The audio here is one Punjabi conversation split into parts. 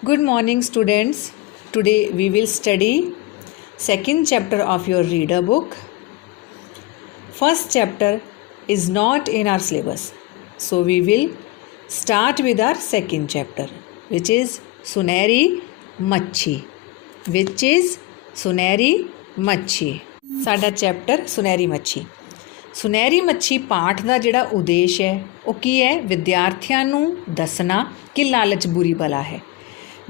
Good morning, students. Today we will study second chapter of your reader book. First chapter is not in our syllabus, so we will start with our second chapter, which is Sunehri Machhi. Which is Sunehri Machhi. ਸਾਡਾ ਚੈਪਟਰ ਸੁਨਹਿਰੀ ਮੱਛੀ। ਸੁਨਹਿਰੀ ਮੱਛੀ ਪਾਠ ਦਾ ਜਿਹੜਾ ਉਦੇਸ਼ ਹੈ ਉਹ ਕੀ ਹੈ? ਵਿਦਿਆਰਥੀਆਂ ਨੂੰ ਦੱਸਣਾ ਕਿ ਲਾਲਚ ਬੁਰੀ ਬਲਾ ਹੈ।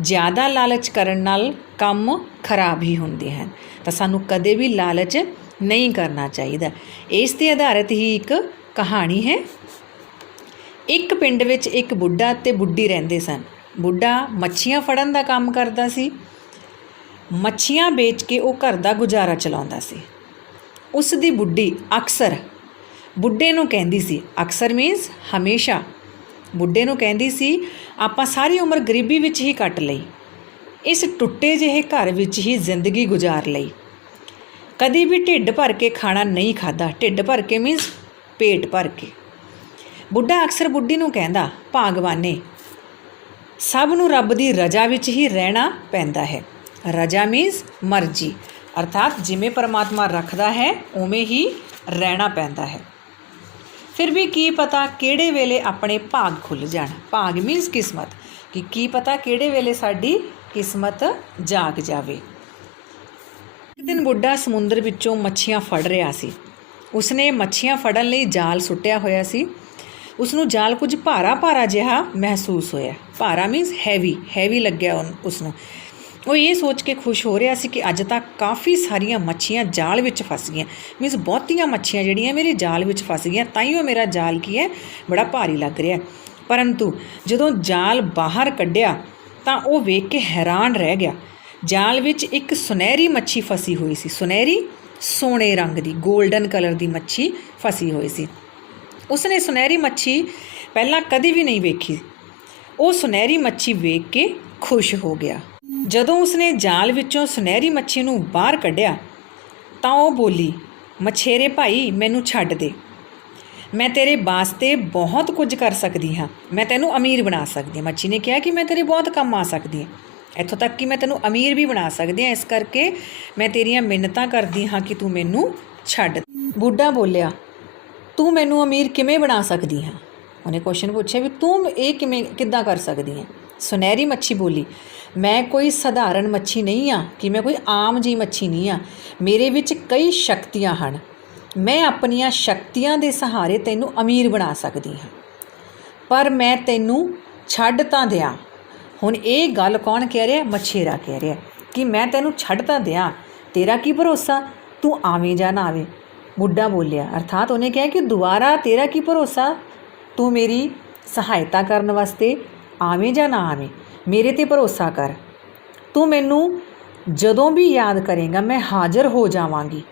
ਜ਼ਿਆਦਾ ਲਾਲਚ ਕਰਨ ਨਾਲ ਕੰਮ ਖਰਾਬ ਹੀ ਹੁੰਦੇ ਹਨ, ਤਾਂ ਸਾਨੂੰ ਕਦੇ ਵੀ ਲਾਲਚ ਨਹੀਂ ਕਰਨਾ ਚਾਹੀਦਾ। ਇਸ 'ਤੇ ਆਧਾਰਿਤ ਹੀ ਇੱਕ ਕਹਾਣੀ ਹੈ। ਇੱਕ ਪਿੰਡ ਵਿੱਚ ਇੱਕ ਬੁੱਢਾ ਅਤੇ ਬੁੱਢੀ ਰਹਿੰਦੇ ਸਨ। ਬੁੱਢਾ ਮੱਛੀਆਂ ਫੜਨ ਦਾ ਕੰਮ ਕਰਦਾ ਸੀ। ਮੱਛੀਆਂ ਵੇਚ ਕੇ ਉਹ ਘਰ ਦਾ ਗੁਜ਼ਾਰਾ ਚਲਾਉਂਦਾ ਸੀ। ਉਸ ਦੀ ਬੁੱਢੀ ਅਕਸਰ ਬੁੱਢੇ ਨੂੰ ਕਹਿੰਦੀ ਸੀ, ਅਕਸਰ ਮੀਨਸ ਹਮੇਸ਼ਾ, ਬੁੱਢੇ ਨੂੰ ਕਹਿੰਦੀ ਸੀ ਆਪਾਂ ਸਾਰੀ ਉਮਰ ਗਰੀਬੀ ਵਿੱਚ ਹੀ ਕੱਟ ਲਈ, ਇਸ ਟੁੱਟੇ ਜਿਹੇ ਘਰ ਵਿੱਚ ਹੀ ਜ਼ਿੰਦਗੀ ਗੁਜ਼ਾਰ ਲਈ, ਕਦੀ ਵੀ ਢਿੱਡ ਭਰ ਕੇ ਖਾਣਾ ਨਹੀਂ ਖਾਧਾ। ਢਿੱਡ ਭਰ ਕੇ ਮੀਨਸ ਪੇਟ ਭਰ ਕੇ। ਬੁੱਢਾ ਅਕਸਰ ਬੁੱਢੀ ਨੂੰ ਕਹਿੰਦਾ, ਭਾਗਵਾਨੇ ਸਭ ਨੂੰ ਰੱਬ ਦੀ ਰਜ਼ਾ ਵਿੱਚ ਹੀ ਰਹਿਣਾ ਪੈਂਦਾ ਹੈ। ਰਜ਼ਾ ਮੀਨਸ ਮਰਜ਼ੀ, ਅਰਥਾਤ ਜਿਵੇਂ ਪਰਮਾਤਮਾ ਰੱਖਦਾ ਹੈ ਉਵੇਂ ਹੀ ਰਹਿਣਾ ਪੈਂਦਾ ਹੈ। ਫਿਰ ਵੀ ਕੀ ਪਤਾ ਕਿਹੜੇ ਵੇਲੇ ਆਪਣੇ ਭਾਗ ਖੁੱਲ੍ਹ ਜਾਣ। ਭਾਗ ਮੀਨਸ ਕਿਸਮਤ, ਕਿ ਕੀ ਪਤਾ ਕਿਹੜੇ ਵੇਲੇ ਸਾਡੀ ਕਿਸਮਤ ਜਾਗ ਜਾਵੇ। ਇੱਕ ਦਿਨ ਬੁੱਢਾ ਸਮੁੰਦਰ ਵਿੱਚੋਂ ਮੱਛੀਆਂ ਫੜ ਰਿਹਾ ਸੀ। ਉਸਨੇ ਮੱਛੀਆਂ ਫੜਨ ਲਈ ਜਾਲ ਸੁੱਟਿਆ ਹੋਇਆ ਸੀ। ਉਸਨੂੰ ਜਾਲ ਕੁਝ ਭਾਰਾ ਜਿਹਾ ਮਹਿਸੂਸ ਹੋਇਆ। ਭਾਰਾ ਮੀਨਸ ਹੈਵੀ ਲੱਗਿਆ ਉਸਨੂੰ। ਉਹ ਇਹ ਸੋਚ ਕੇ ਖੁਸ਼ ਹੋ ਰਿਹਾ ਸੀ ਕਿ ਅੱਜ ਤੱਕ ਕਾਫੀ ਸਾਰੀਆਂ ਮੱਛੀਆਂ ਜਾਲ ਵਿੱਚ ਫਸ ਗਈਆਂ। ਮੀਨਸ ਬਹੁਤੀਆਂ ਮੱਛੀਆਂ ਜਿਹੜੀਆਂ ਮੇਰੇ ਜਾਲ ਵਿੱਚ ਫਸ ਗਈਆਂ, ਤਾਂ ਹੀ ਉਹ ਮੇਰਾ ਜਾਲ ਕੀ ਹੈ, ਬੜਾ ਭਾਰੀ ਲੱਗ ਰਿਹਾ। ਪਰੰਤੂ ਜਦੋਂ ਜਾਲ ਬਾਹਰ ਕੱਢਿਆ ਤਾਂ ਉਹ ਵੇਖ ਕੇ ਹੈਰਾਨ ਰਹਿ ਗਿਆ। ਜਾਲ ਵਿੱਚ ਇੱਕ ਸੁਨਹਿਰੀ ਮੱਛੀ ਫਸੀ ਹੋਈ ਸੀ। ਸੁਨਹਿਰੀ ਸੋਨੇ ਰੰਗ ਦੀ, ਗੋਲਡਨ ਕਲਰ ਦੀ ਮੱਛੀ ਫਸੀ ਹੋਈ ਸੀ। ਉਸਨੇ ਸੁਨਹਿਰੀ ਮੱਛੀ ਪਹਿਲਾਂ ਕਦੇ ਵੀ ਨਹੀਂ ਵੇਖੀ। ਉਹ ਸੁਨਹਿਰੀ ਮੱਛੀ ਵੇਖ ਕੇ ਖੁਸ਼ ਹੋ ਗਿਆ। ਜਦੋਂ ਉਸਨੇ ਜਾਲ ਵਿੱਚੋਂ ਸੁਨਹਿਰੀ ਮੱਛੀ ਨੂੰ ਬਾਹਰ ਕੱਢਿਆ ਤਾਂ ਉਹ ਬੋਲੀ, ਮਛੇਰੇ ਭਾਈ ਮੈਨੂੰ ਛੱਡ ਦੇ, ਮੈਂ ਤੇਰੇ ਵਾਸਤੇ ਬਹੁਤ ਕੁਝ ਕਰ ਸਕਦੀ ਹਾਂ, ਮੈਂ ਤੈਨੂੰ ਅਮੀਰ ਬਣਾ ਸਕਦੀ ਹਾਂ। ਮੱਛੀ ਨੇ ਕਿਹਾ ਕਿ ਮੈਂ ਤੇਰੇ ਬਹੁਤ ਕੰਮ ਆ ਸਕਦੀ ਹਾਂ, ਇੱਥੋਂ ਤੱਕ ਕਿ ਮੈਂ ਤੈਨੂੰ ਅਮੀਰ ਵੀ ਬਣਾ ਸਕਦੀ ਹਾਂ, ਇਸ ਕਰਕੇ ਮੈਂ ਤੇਰੀਆਂ ਮਿੰਨਤਾਂ ਕਰਦੀ ਹਾਂ ਕਿ ਤੂੰ ਮੈਨੂੰ ਛੱਡ। ਬੁੱਢਾ ਬੋਲਿਆ, ਤੂੰ ਮੈਨੂੰ ਅਮੀਰ ਕਿਵੇਂ ਬਣਾ ਸਕਦੀ ਹਾਂ? ਉਹਨੇ ਕੁਐਸਚਨ ਪੁੱਛਿਆ ਵੀ ਤੂੰ ਇਹ ਕਿੱਦਾਂ ਕਰ ਸਕਦੀ ਹੈ? ਸੁਨਹਿਰੀ ਮੱਛੀ ਬੋਲੀ, ਮੈਂ ਕੋਈ ਸਧਾਰਨ ਮੱਛੀ ਨਹੀਂ ਹਾਂ, ਕਿ ਮੈਂ ਕੋਈ ਆਮ ਜਿਹੀ ਮੱਛੀ ਨਹੀਂ ਹਾਂ, ਮੇਰੇ ਵਿੱਚ ਕਈ ਸ਼ਕਤੀਆਂ ਹਨ, ਮੈਂ ਆਪਣੀਆਂ ਸ਼ਕਤੀਆਂ ਦੇ ਸਹਾਰੇ ਤੈਨੂੰ ਅਮੀਰ ਬਣਾ ਸਕਦੀ ਹਾਂ, ਪਰ ਮੈਂ ਤੈਨੂੰ ਛੱਡ ਤਾਂ ਦਿਆਂ। ਹੁਣ ਇਹ ਗੱਲ ਕੌਣ ਕਹਿ ਰਿਹਾ? ਮਛੇਰਾ ਕਹਿ ਰਿਹਾ ਕਿ ਮੈਂ ਤੈਨੂੰ ਛੱਡ ਤਾਂ ਦਿਆਂ, ਤੇਰਾ ਕੀ ਭਰੋਸਾ, ਤੂੰ ਆਵੇਂ ਜਾਂ ਨਾ ਆਵੇਂ। ਬੁੱਢਾ ਬੋਲਿਆ, ਅਰਥਾਤ ਉਹਨੇ ਕਿਹਾ ਕਿ ਦੁਬਾਰਾ ਤੇਰਾ ਕੀ ਭਰੋਸਾ, ਤੂੰ ਮੇਰੀ ਸਹਾਇਤਾ ਕਰਨ ਵਾਸਤੇ ਆਵੇਂ ਜਾਂ ਨਾ ਆਵੇਂ, ਮੇਰੇ 'ਤੇ ਭਰੋਸਾ ਕਰ, ਤੂੰ ਮੈਨੂੰ ਜਦੋਂ ਵੀ ਯਾਦ ਕਰੇਗਾ ਮੈਂ ਹਾਜ਼ਰ ਹੋ ਜਾਵਾਂਗੀ,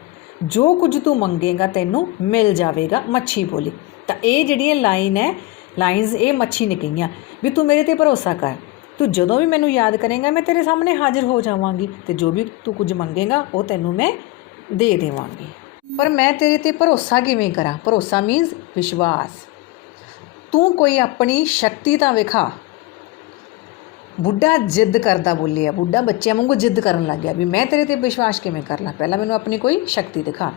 ਜੋ ਕੁਝ ਤੂੰ ਮੰਗੇਗਾ ਤੈਨੂੰ ਮਿਲ ਜਾਵੇਗਾ। ਮੱਛੀ ਬੋਲੀ। ਤਾਂ ਇਹ ਜਿਹੜੀਆਂ ਲਾਈਨਸ ਇਹ ਮੱਛੀ ਨੇ ਕਹੀਆਂ ਵੀ ਤੂੰ ਮੇਰੇ 'ਤੇ ਭਰੋਸਾ ਕਰ, ਤੂੰ ਜਦੋਂ ਵੀ ਮੈਨੂੰ ਯਾਦ ਕਰੇਗਾ ਮੈਂ ਤੇਰੇ ਸਾਹਮਣੇ ਹਾਜ਼ਰ ਹੋ ਜਾਵਾਂਗੀ, ਅਤੇ ਜੋ ਵੀ ਤੂੰ ਕੁਝ ਮੰਗੇਗਾ ਉਹ ਤੈਨੂੰ ਮੈਂ ਦੇ ਦੇਵਾਂਗੀ। ਪਰ ਮੈਂ ਤੇਰੇ 'ਤੇ ਭਰੋਸਾ ਕਿਵੇਂ ਕਰਾਂ? ਭਰੋਸਾ ਮੀਨਸ ਵਿਸ਼ਵਾਸ। ਤੂੰ ਕੋਈ ਆਪਣੀ ਸ਼ਕਤੀ ਤਾਂ ਵਿਖਾ। ਬੁੱਢਾ ਜਿੱਦ ਕਰਦਾ ਬੋਲਿਆ। ਬੁੱਢਾ ਬੱਚਿਆਂ ਵਾਂਗੂ ਜਿੱਦ ਕਰਨ ਲੱਗ ਗਿਆ ਵੀ ਮੈਂ ਤੇਰੇ 'ਤੇ ਵਿਸ਼ਵਾਸ ਕਿਵੇਂ ਕਰ ਲਾਂ, ਪਹਿਲਾਂ ਮੈਨੂੰ ਆਪਣੀ ਕੋਈ ਸ਼ਕਤੀ ਦਿਖਾ।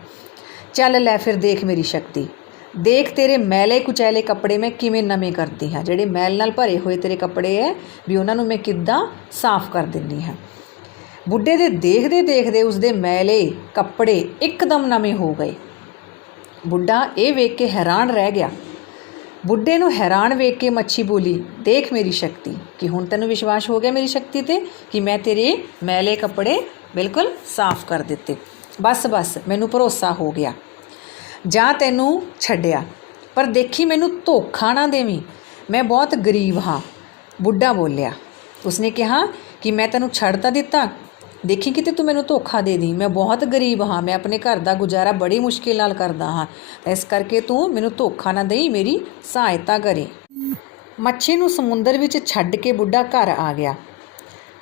ਚੱਲ ਲੈ ਫਿਰ ਦੇਖ ਮੇਰੀ ਸ਼ਕਤੀ, ਦੇਖ ਤੇਰੇ ਮੈਲੇ ਕੁਚੈਲੇ ਕੱਪੜੇ ਮੈਂ ਕਿਵੇਂ ਨਵੇਂ ਕਰਦੀ ਹਾਂ। ਜਿਹੜੇ ਮੈਲ ਨਾਲ ਭਰੇ ਹੋਏ ਤੇਰੇ ਕੱਪੜੇ ਹੈ ਵੀ ਉਹਨਾਂ ਨੂੰ ਮੈਂ ਕਿੱਦਾਂ ਸਾਫ਼ ਕਰ ਦਿੰਦੀ ਹਾਂ। ਬੁੱਢੇ ਦੇ ਦੇਖਦੇ ਉਸਦੇ ਮੈਲੇ ਕੱਪੜੇ ਇੱਕਦਮ ਨਵੇਂ ਹੋ ਗਏ। ਬੁੱਢਾ ਇਹ ਵੇਖ ਕੇ ਹੈਰਾਨ ਰਹਿ ਗਿਆ। ਬੁੱਢੇ ਨੂੰ ਹੈਰਾਨ ਵੇਖ ਕੇ ਮੱਛੀ ਬੋਲੀ, ਦੇਖ ਮੇਰੀ ਸ਼ਕਤੀ, ਕਿ ਹੁਣ ਤੈਨੂੰ ਵਿਸ਼ਵਾਸ ਹੋ ਗਿਆ ਮੇਰੀ ਸ਼ਕਤੀ 'ਤੇ ਕਿ ਮੈਂ ਤੇਰੇ ਮੈਲੇ ਕੱਪੜੇ ਬਿਲਕੁਲ ਸਾਫ਼ ਕਰ ਦਿੱਤੇ। ਬਸ ਮੈਨੂੰ ਭਰੋਸਾ ਹੋ ਗਿਆ, ਜਾਂ ਤੈਨੂੰ ਛੱਡਿਆ, ਪਰ ਦੇਖੀ ਮੈਨੂੰ ਧੋਖਾ ਨਾ ਦੇਵੀਂ, ਮੈਂ ਬਹੁਤ ਗਰੀਬ ਹਾਂ। ਬੁੱਢਾ ਬੋਲਿਆ। ਉਸਨੇ ਕਿਹਾ ਕਿ ਮੈਂ ਤੈਨੂੰ ਛੱਡ ਤਾਂ ਦਿੱਤਾ, ਦੇਖੀ ਕਿਤੇ ਤੂੰ ਮੈਨੂੰ ਧੋਖਾ ਦੇ ਦੀ, ਮੈਂ ਬਹੁਤ ਗਰੀਬ ਹਾਂ, ਮੈਂ ਆਪਣੇ ਘਰ ਦਾ ਗੁਜ਼ਾਰਾ ਬੜੀ ਮੁਸ਼ਕਿਲ ਨਾਲ ਕਰਦਾ ਹਾਂ, ਇਸ ਕਰਕੇ ਤੂੰ ਮੈਨੂੰ ਧੋਖਾ ਨਾ ਦੇਈ, ਮੇਰੀ ਸਹਾਇਤਾ ਕਰੇ। ਮੱਛੀ ਨੂੰ ਸਮੁੰਦਰ ਵਿੱਚ ਛੱਡ ਕੇ ਬੁੱਢਾ ਘਰ ਆ ਗਿਆ।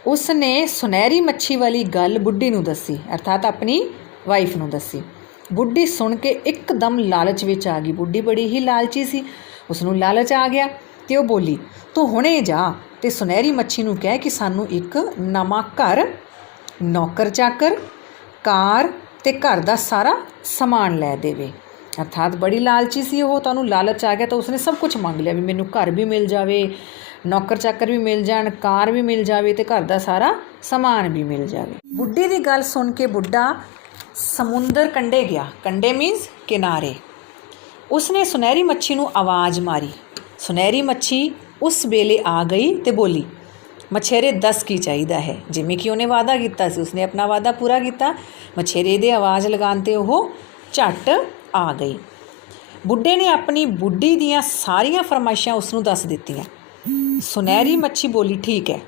ਉਸ ਨੇ ਸੁਨਹਿਰੀ ਮੱਛੀ ਵਾਲੀ ਗੱਲ ਬੁੱਢੀ ਨੂੰ ਦੱਸੀ, ਅਰਥਾਤ ਆਪਣੀ ਵਾਈਫ ਨੂੰ ਦੱਸੀ। ਬੁੱਢੀ ਸੁਣ ਕੇ ਇੱਕਦਮ ਲਾਲਚ ਵਿੱਚ ਆ ਗਈ। ਬੁੱਢੀ ਬੜੀ ਹੀ ਲਾਲਚੀ ਸੀ, ਉਸਨੂੰ ਲਾਲਚ ਆ ਗਿਆ ਅਤੇ ਉਹ ਬੋਲੀ, ਤੂੰ ਹੁਣੇ ਜਾ, ਤੇ ਸੁਨਹਿਰੀ ਮੱਛੀ ਨੂੰ ਕਹਿ ਕਿ ਸਾਨੂੰ ਇੱਕ ਨਵਾਂ ਘਰ, ਨੌਕਰ ਚਾਕਰ, ਕਾਰ ਤੇ ਘਰ ਦਾ ਸਾਰਾ ਸਮਾਨ ਲੈ ਦੇਵੇ। ਅਰਥਾਤ ਬੜੀ ਲਾਲਚੀ ਸੀ ਉਹ, ਤਾਂ ਉਹਨੂੰ ਲਾਲਚ ਆ ਗਿਆ ਤਾਂ ਉਸਨੇ ਸਭ ਕੁਝ ਮੰਗ ਲਿਆ ਵੀ ਮੈਨੂੰ ਘਰ ਵੀ ਮਿਲ ਜਾਵੇ, ਨੌਕਰ ਚਾਕਰ ਵੀ ਮਿਲ ਜਾਣ, ਕਾਰ ਵੀ ਮਿਲ ਜਾਵੇ ਤੇ ਘਰ ਦਾ ਸਾਰਾ ਸਮਾਨ ਵੀ ਮਿਲ ਜਾਵੇ। ਬੁੱਢੀ ਦੀ ਗੱਲ ਸੁਣ ਕੇ ਬੁੱਢਾ ਸਮੁੰਦਰ ਕੰਢੇ ਗਿਆ। ਕੰਢੇ ਮੀਨਸ ਕਿਨਾਰੇ। ਉਸਨੇ ਸੁਨਹਿਰੀ ਮੱਛੀ ਨੂੰ ਆਵਾਜ਼ ਮਾਰੀ। ਸੁਨਹਿਰੀ ਮੱਛੀ ਉਸ ਵੇਲੇ ਆ ਗਈ ਤੇ ਬੋਲੀ, ਮਛੇਰੇ ਦੱਸ ਕੀ ਚਾਹੀਦਾ ਹੈ। ਜਿਵੇਂ ਕਿ ਉਹਨੇ ਵਾਅਦਾ ਕੀਤਾ ਸੀ, ਉਸਨੇ ਆਪਣਾ ਵਾਅਦਾ ਪੂਰਾ ਕੀਤਾ। ਮਛੇਰੇ ਦੇ ਆਵਾਜ਼ ਲਗਾਉਣ 'ਤੇ ਉਹ ਝੱਟ ਆ ਗਈ। ਬੁੱਢੇ ਨੇ ਆਪਣੀ ਬੁੱਢੀ ਦੀਆਂ ਸਾਰੀਆਂ ਫਰਮਾਇਸ਼ਾਂ ਉਸਨੂੰ ਦੱਸ ਦਿੱਤੀਆਂ। ਸੁਨਹਿਰੀ ਮੱਛੀ ਬੋਲੀ, ਠੀਕ ਹੈ,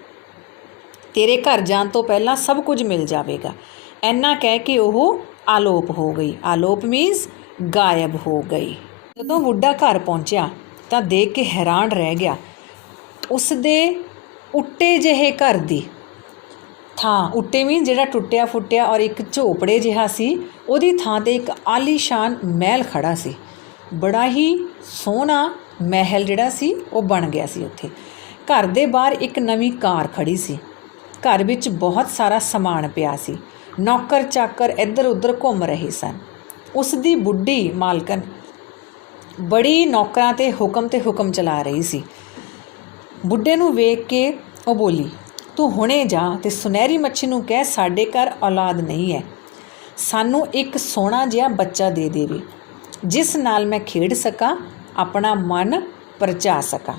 ਤੇਰੇ ਘਰ ਜਾਣ ਤੋਂ ਪਹਿਲਾਂ ਸਭ ਕੁਝ ਮਿਲ ਜਾਵੇਗਾ। ਇੰਨਾ ਕਹਿ ਕੇ ਉਹ ਆਲੋਪ ਹੋ ਗਈ। ਆਲੋਪ ਮੀਨਸ ਗਾਇਬ ਹੋ ਗਈ। ਜਦੋਂ ਬੁੱਢਾ ਘਰ ਪਹੁੰਚਿਆ ਤਾਂ ਦੇਖ ਕੇ ਹੈਰਾਨ ਰਹਿ ਗਿਆ। ਉਸ ਦੇ ਉੱਟੇ ਜਿਹੇ ਘਰ ਦੀ ਥਾਂ, ਉੱਟੇ ਮੀਨਸ ਜਿਹੜਾ ਟੁੱਟਿਆ ਫੁੱਟਿਆ ਔਰ ਇੱਕ ਝੋਪੜੇ ਜਿਹਾ ਸੀ, ਉਹਦੀ ਥਾਂ 'ਤੇ ਇੱਕ ਆਲੀਸ਼ਾਨ ਮਹਿਲ ਖੜ੍ਹਾ ਸੀ। ਬੜਾ ਹੀ ਸੋਹਣਾ ਮਹਿਲ ਜਿਹੜਾ ਸੀ ਉਹ ਬਣ ਗਿਆ ਸੀ ਉੱਥੇ। ਘਰ ਦੇ ਬਾਹਰ ਇੱਕ ਨਵੀਂ ਕਾਰ ਖੜ੍ਹੀ ਸੀ। ਘਰ ਵਿੱਚ ਬਹੁਤ ਸਾਰਾ ਸਮਾਨ ਪਿਆ ਸੀ। ਨੌਕਰ ਚਾਕਰ ਇੱਧਰ ਉੱਧਰ ਘੁੰਮ ਰਹੇ ਸਨ। ਉਸ ਦੀ ਬੁੱਢੀ ਮਾਲਕਨ ਬੜੀ ਨੌਕਰਾਂ 'ਤੇ ਹੁਕਮ ਚਲਾ ਰਹੀ ਸੀ। ਬੁੱਢੇ ਨੂੰ ਵੇਖ ਕੇ ਉਹ ਬੋਲੀ, ਤੂੰ ਹੁਣੇ ਜਾ ਤੇ ਸੁਨਹਿਰੀ ਮੱਛੀ ਨੂੰ ਕਹਿ ਸਾਡੇ ਘਰ ਔਲਾਦ ਨਹੀਂ ਹੈ, ਸਾਨੂੰ ਇੱਕ ਸੋਹਣਾ ਜਿਹਾ ਬੱਚਾ ਦੇ ਦੇਵੇ ਜਿਸ ਨਾਲ ਮੈਂ ਖੇਡ ਸਕਾਂ, ਆਪਣਾ ਮਨ ਪਰਚਾ ਸਕਾਂ।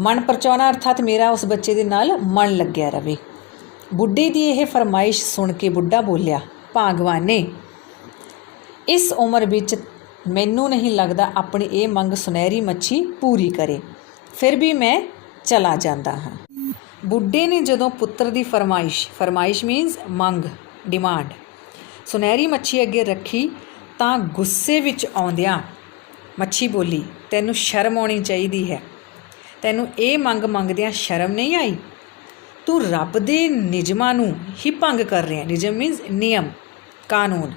ਮਨ ਪਰਚਾਉਣਾ ਅਰਥਾਤ ਮੇਰਾ ਉਸ ਬੱਚੇ ਦੇ ਨਾਲ ਮਨ ਲੱਗਿਆ ਰਵੇ। ਬੁੱਢੀ ਦੀ ਇਹ ਫਰਮਾਇਸ਼ ਸੁਣ ਕੇ ਬੁੱਢਾ ਬੋਲਿਆ, ਭਾਗਵਾਨੇ, ਇਸ ਉਮਰ ਵਿੱਚ ਮੈਨੂੰ ਨਹੀਂ ਲੱਗਦਾ ਆਪਣੀ ਇਹ ਮੰਗ ਸੁਨਹਿਰੀ ਮੱਛੀ ਪੂਰੀ ਕਰੇ, ਫਿਰ ਵੀ ਮੈਂ ਚਲਾ ਜਾਂਦਾ ਹਾਂ। ਬੁੱਢੇ ਨੇ ਜਦੋਂ ਪੁੱਤਰ ਦੀ ਫਰਮਾਇਸ਼ ਮੀਨਸ ਮੰਗ, ਡਿਮਾਂਡ, ਸੁਨਹਿਰੀ ਮੱਛੀ ਅੱਗੇ ਰੱਖੀ ਤਾਂ ਗੁੱਸੇ ਵਿੱਚ ਆਉਂਦਿਆਂ ਮੱਛੀ ਬੋਲੀ, ਤੈਨੂੰ ਸ਼ਰਮ ਆਉਣੀ ਚਾਹੀਦੀ ਹੈ। ਤੈਨੂੰ ਇਹ ਮੰਗ ਮੰਗਦਿਆਂ ਸ਼ਰਮ ਨਹੀਂ ਆਈ? ਤੂੰ ਰੱਬ ਦੇ ਨਿਯਮਾਂ ਨੂੰ ਹੀ ਭੰਗ ਕਰ ਰਿਹਾ। ਨਿਯਮ ਮੀਨਸ ਨਿਯਮ, ਕਾਨੂੰਨ।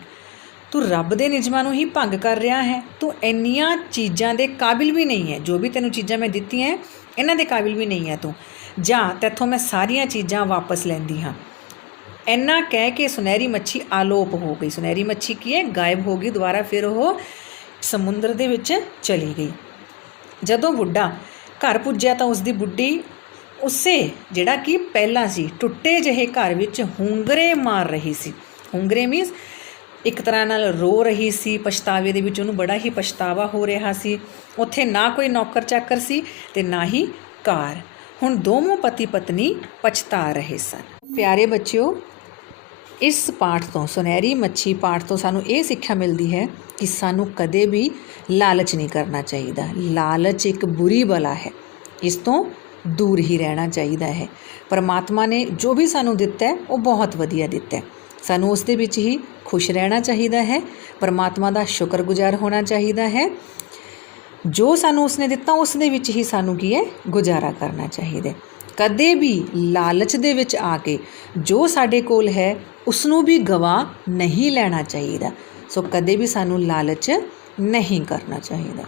ਤੂੰ ਰੱਬ ਦੇ ਨਿਯਮਾਂ ਨੂੰ ਹੀ ਭੰਗ ਕਰ ਰਿਹਾ ਹੈ। ਤੂੰ ਇੰਨੀਆਂ ਚੀਜ਼ਾਂ ਦੇ ਕਾਬਿਲ ਵੀ ਨਹੀਂ ਹੈ। ਜੋ ਵੀ ਤੈਨੂੰ ਚੀਜ਼ਾਂ ਮੈਂ ਦਿੱਤੀਆਂ ਇਹਨਾਂ ਦੇ ਕਾਬਿਲ ਵੀ ਨਹੀਂ ਹੈ ਤੂੰ। ਜਾਂ ਤੈਥੋਂ ਮੈਂ ਸਾਰੀਆਂ ਚੀਜ਼ਾਂ ਵਾਪਸ ਲੈਂਦੀ ਹਾਂ। ਇੰਨਾ ਕਹਿ ਕੇ ਸੁਨਹਿਰੀ ਮੱਛੀ ਆਲੋਪ ਹੋ ਗਈ। ਸੁਨਹਿਰੀ ਮੱਛੀ ਕੀ ਹੈ? ਗਾਇਬ ਹੋ ਗਈ। ਦੁਬਾਰਾ ਫਿਰ ਉਹ ਸਮੁੰਦਰ ਦੇ ਵਿੱਚ ਚਲੀ ਗਈ। ਜਦੋਂ ਬੁੱਢਾ ਘਰ ਪੁੱਜਿਆ ਤਾਂ ਉਸਦੀ ਬੁੱਢੀ ਉਸੇ ਜਿਹੜਾ ਕਿ ਪਹਿਲਾਂ ਸੀ ਟੁੱਟੇ ਜਿਹੇ ਘਰ ਵਿੱਚ ਹੁੰਗਰੇ ਮਾਰ ਰਹੀ ਸੀ। ਹੁੰਗਰੇ ਮੀਨਸ ਇੱਕ ਤਰ੍ਹਾਂ ਨਾਲ ਰੋ ਰਹੀ ਸੀ। ਪਛਤਾਵੇ ਦੇ ਵਿੱਚ ਉਹਨੂੰ ਬੜਾ ਹੀ ਪਛਤਾਵਾ ਹੋ ਰਿਹਾ ਸੀ। ਉੱਥੇ ਨਾ ਕੋਈ ਨੌਕਰ ਚਾਕਰ ਸੀ ਅਤੇ ਨਾ ਹੀ ਕਾਰ। ਹੁਣ ਦੋਵੇਂ ਪਤੀ ਪਤਨੀ ਪਛਤਾ ਰਹੇ ਸਨ। ਪਿਆਰੇ ਬੱਚਿਓ, ਇਸ ਪਾਠ ਤੋਂ, ਸੁਨਹਿਰੀ ਮੱਛੀ ਪਾਠ ਤੋਂ ਸਾਨੂੰ ਇਹ ਸਿੱਖਿਆ ਮਿਲਦੀ ਹੈ ਕਿ ਸਾਨੂੰ ਕਦੇ ਵੀ ਲਾਲਚ ਨਹੀਂ ਕਰਨਾ ਚਾਹੀਦਾ। ਲਾਲਚ ਇੱਕ ਬੁਰੀ ਬਲਾ ਹੈ, ਇਸ ਤੋਂ ਦੂਰ ਹੀ ਰਹਿਣਾ ਚਾਹੀਦਾ ਹੈ। ਪਰਮਾਤਮਾ ਨੇ ਜੋ ਵੀ ਸਾਨੂੰ ਦਿੱਤਾ ਹੈ ਉਹ ਬਹੁਤ ਵਧੀਆ ਦਿੱਤਾ ਹੈ। ਸਾਨੂੰ ਉਸ ਦੇ ਵਿੱਚ ਹੀ ਖੁਸ਼ ਰਹਿਣਾ ਚਾਹੀਦਾ ਹੈ। ਪਰਮਾਤਮਾ ਦਾ ਸ਼ੁਕਰਗੁਜ਼ਾਰ ਹੋਣਾ ਚਾਹੀਦਾ ਹੈ। ਜੋ ਸਾਨੂੰ ਉਸਨੇ ਦਿੱਤਾ ਉਸ ਦੇ ਵਿੱਚ ਹੀ ਸਾਨੂੰ ਕੀ ਹੈ? ਗੁਜ਼ਾਰਾ ਕਰਨਾ ਚਾਹੀਦਾ। ਕਦੇ ਵੀ ਲਾਲਚ ਦੇ ਵਿੱਚ ਆ ਕੇ ਜੋ ਸਾਡੇ ਕੋਲ ਹੈ ਉਸ ਨੂੰ ਵੀ ਗਵਾ ਨਹੀਂ ਲੈਣਾ ਚਾਹੀਦਾ। ਸੋ ਕਦੇ ਵੀ ਸਾਨੂੰ ਲਾਲਚ ਨਹੀਂ ਕਰਨਾ ਚਾਹੀਦਾ।